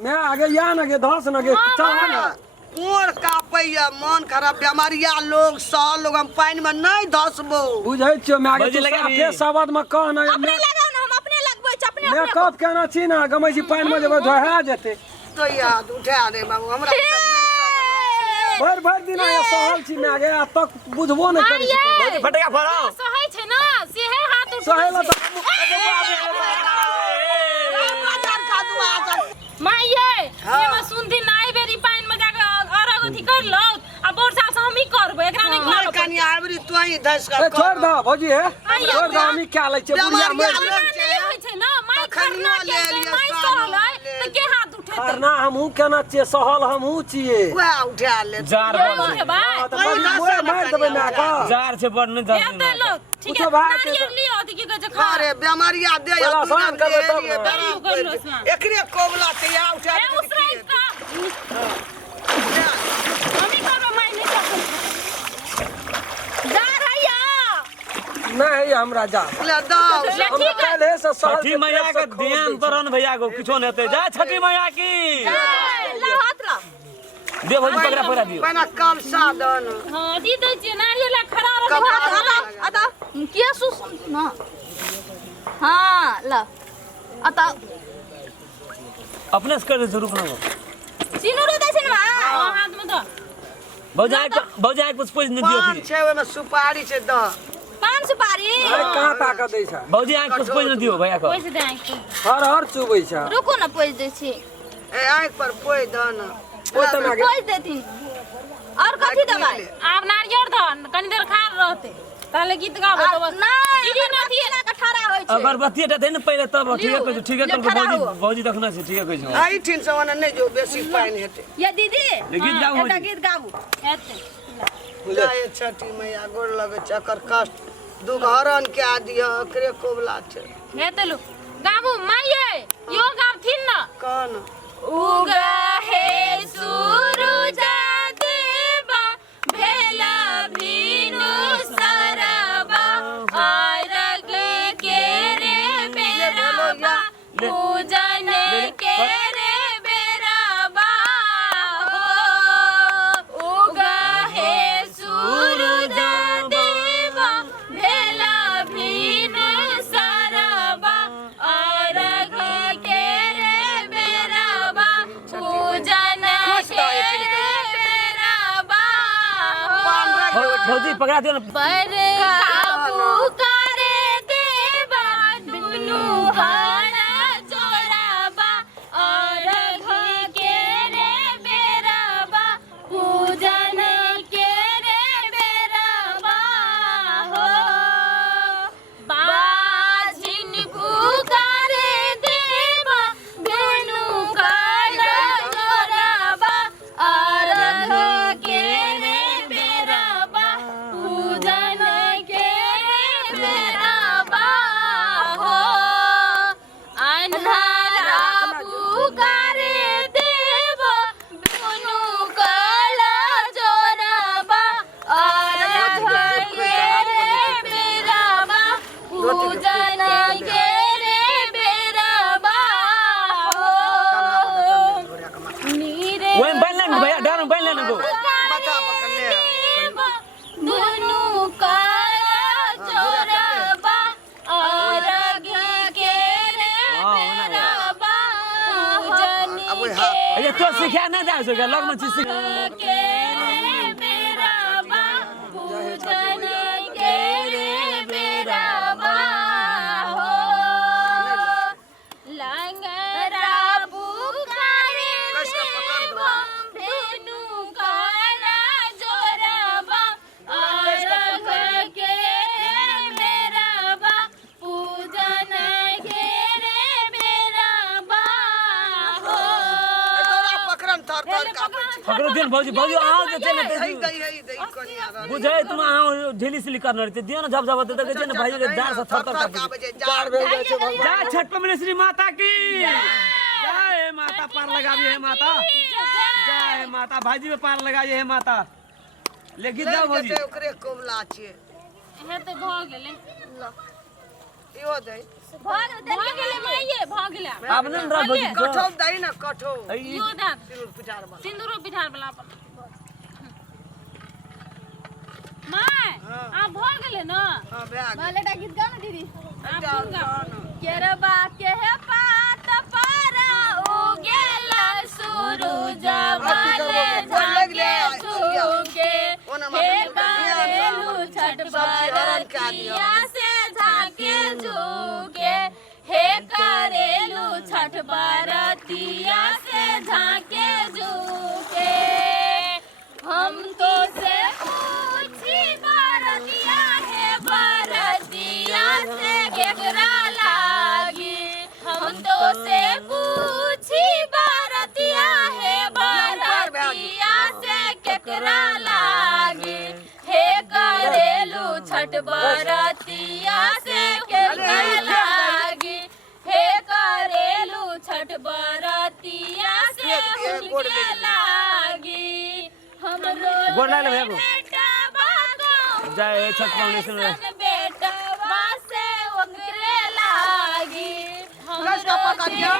मैं आगे या ना के धस ना के चढ़ा ना कोर कापैया मन खराब बेमारिया लोग सब लोग हम पानी में नहीं धसबो बुझै छियो मैं आगे के शब्द में कह ना अपने लगाओ ना हम अपने लगबै छ अपने मैं कब कहना छी ना गमै छी पानी में जब धोहा जेते तो याद उठा दे बाबू हमरा भर भर दिन आया सहल छी मैं आगे अब तक बुझबो नहीं करी भौजी फटका फरा सहै छै ना सेहे हाथ उठ सहेला त माये ये में सुनथि नाइ बेरी पानी में जाके अरग अथी कर लो आ वर्षा से हम ही करबै एकरा नहीं मार करब कनी आबरी तू ही धस का छोड़ दो भौजी है छोड़ दो हम क्या लै छे बुढ़िया में नहीं होय छै ना माय खरना ले लिए माय सहलै त के हाथ उठेतै करना हमहू केना छिए सहल हमहू छिए वह उठा ले जार के भाई त मोए मार देबै ना का जार से बड़ न ये दे लो ठीक है नारियल लियो त की कहै छै खा अरे बेमारिया दे या चला शाम करबै तब एकरे कोबला ते या उठा ए उसराई का हम ही करबै माय नहीं सकब जा रहिया नहीं हमरा जा ले दाओ हम पहले से सहल छठी मैया के ध्यान तरन भैया को किछो न हेतै जा छठी मैया की ला हाथ ला दे भौजी पकड़ा पकड़ा दियो पना कल साधन हां दी दे छी नारियल खड़ा रह आता के सुस ना हां ला आता अपने से कर दे रुक ना सिनुर दे छै ना हाथ में दो भौजी आइ कुछ पोज न दियो पान थी छे ओय में सुपारी छे द पान सुपारी अरे कहां ताकत दै छ भौजी आइ कुछ पोज न दियो भैया को पैसे दे आंख हर हर चुबै छ रुको ना पैसे दे छी ए आंख पर पोई दन ओ त मागे पैसे देथिन और कथि दबाई आप नारियल धन कनी देर खा रहते ताले गीत गाबो तो नहीं इडी नथी एला का ठड़ा होय छै अगरबत्ती टा दे न पहिले तब ठीक है कर भौजी देखना छै ठीक है कहै छै आई ठिन से ओने नहीं जो बेसी पानी हेते ये दीदी गीत गाबू एकटा गीत गाबू हेते जाए छठी मैया गोर लगे चकर कष्ट दुघरन के दिया एकरे कोबला छे हेते लो गाबू माये यो गाबथिन न कौन उगा हे सूरज देवा भेला बिनु सरबा आरग के रे बेरबा पूजन के रे बेरबा हो उगा हे सूरज देवा भेला बिनु सरबा आरग के रे बेरबा पूजन के रे बेरबा हो भौजी पकड़ा दियो न पर काबू करे देवा दुनु हारा जोराबा और घर के रे बेरबा पूजन के रे बेरबा हो बाजिन पुकारे देवा दुनु हारा जोराबा और घर के रे बेरबा पूजन के बेरबा हो अन्हारा पुकारे देव दुनु काला जोराबा और घर के बेरबा पूजन के बेरबा हो नीरे ओए बनले भैया डान बनले न गो बता पकड़ ले दुनु काला जोराबा और घर के रे बेरबा पूजन के ये तो सिखा न जा सके लग में चीज के रे बेरबा पूजन के रे बेरबा हो लंगरा पुकारे देवा धेनु काला जोराबा और घर के रे बेरबा पूजन के रे बेरबा हो तोरा पकड़न थर थर का पकड़ो दिन भौजी भौजी आओ जे न हई दई कनिया बुझे तुम आओ ढीली सिली करन रहते दियो न झप झप दे के न भाई के जार से थर थर का कर बजे जार भेल जाय छे जा छठ पे श्री माता की जय माता पार लगावी है माता जय माता भाजी में पार लगाई है माता ले गीत गाओ भौजी ओकरे कोबला छे हेते भ गेले इहो दई भाग गेले माइये भाग गेले अब न रह भौजी कठो दई ना कठो यो दा सिंदूर पिटार वाला सिंदूरो पिठार वाला अपन माय आ भाग गेले न हां बैग मालेटा गीत गाओ ना दीदी आ सुनगा केरबा के है पात पर उगेला सूरज माले झाके झुके हे करेलू छठ बरतिया से झाके झुके हे करेलू छठ बरतिया से झाके झुके हम तो से पूछी बरतिया है बरतिया से केकरा लागी हम तो से पूछी बरतिया है बरतिया से केकरा लागी हे करेलू छठ बरतिया से केकरा लागी हे करेलू छठ बरतिया से उनके लागी हमरो गोड़ लागले भैया बेटा बागो जय छठ फाउंडेशन में बेटा से ओकरे लागी रस का पका दिया